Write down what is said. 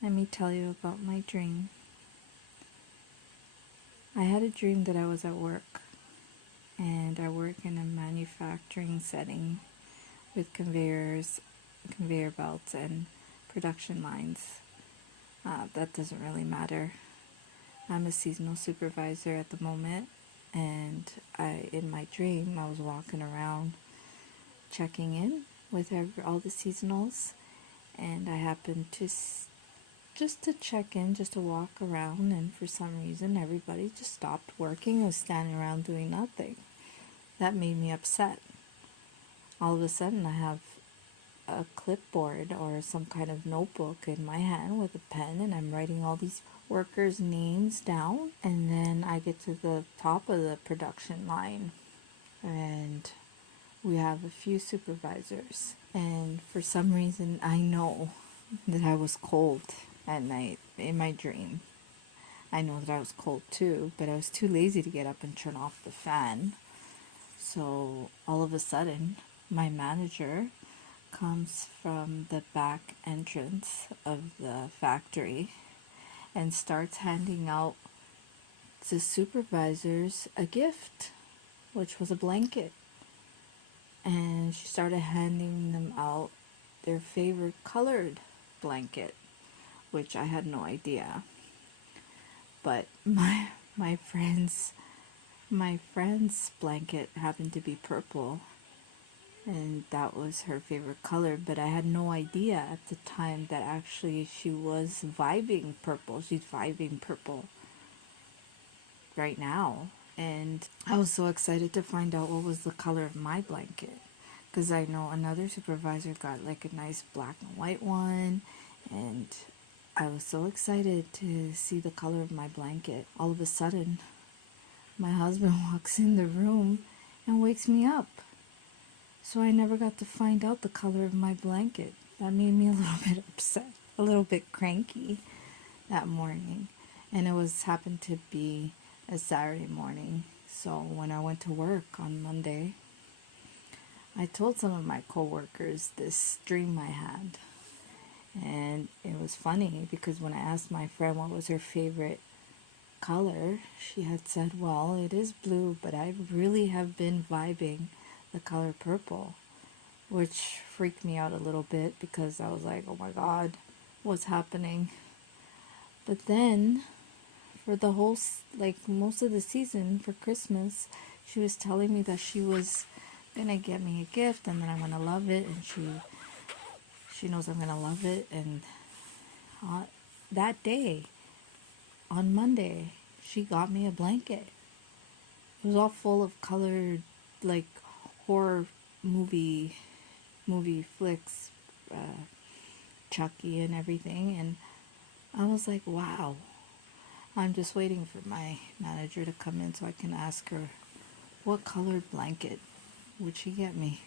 Let me tell you about my dream. I had a dream that I was at work, and I work in a manufacturing setting with conveyor belts, and production lines. That doesn't really matter. I'm a seasonal supervisor at the moment, and in my dream, I was walking around checking in with all the seasonals, and I happened to just to check in, just to walk around, and for some reason everybody just stopped working and was standing around doing nothing. That made me upset. All of a sudden I have a clipboard or some kind of notebook in my hand with a pen, and I'm writing all these workers' names down, and then I get to the top of the production line, and we have a few supervisors, and for some reason I know that I was cold at night in my dream. I know that I was cold too, but I was too lazy to get up and turn off the fan. So all of a sudden, my manager comes from the back entrance of the factory and starts handing out to supervisors a gift, which was a blanket. And she started handing them out their favorite colored blanket, which I had no idea. But my friend's blanket happened to be purple, and that was her favorite color, but I had no idea at the time that actually she was vibing purple. She's vibing purple right now. And I was so excited to find out what was the color of my blanket, because I know another supervisor got like a nice black and white one, and I was so excited to see the color of my blanket. All of a sudden, my husband walks in the room and wakes me up. So I never got to find out the color of my blanket. That made me a little bit upset, a little bit cranky that morning. And it happened to be a Saturday morning. So when I went to work on Monday, I told some of my coworkers this dream I had. And it was funny because when I asked my friend what was her favorite color, she had said, well, it is blue, but I really have been vibing the color purple, which freaked me out a little bit because I was like, oh my God, what's happening? But then for the whole, like most of the season for Christmas, she was telling me that she was gonna get me a gift and that I'm gonna love it, and she knows I'm gonna love it. And that day, on Monday, she got me a blanket. It was all full of colored, like horror movie flicks, Chucky and everything, and I was like, wow. I'm just waiting for my manager to come in so I can ask her what colored blanket would she get me.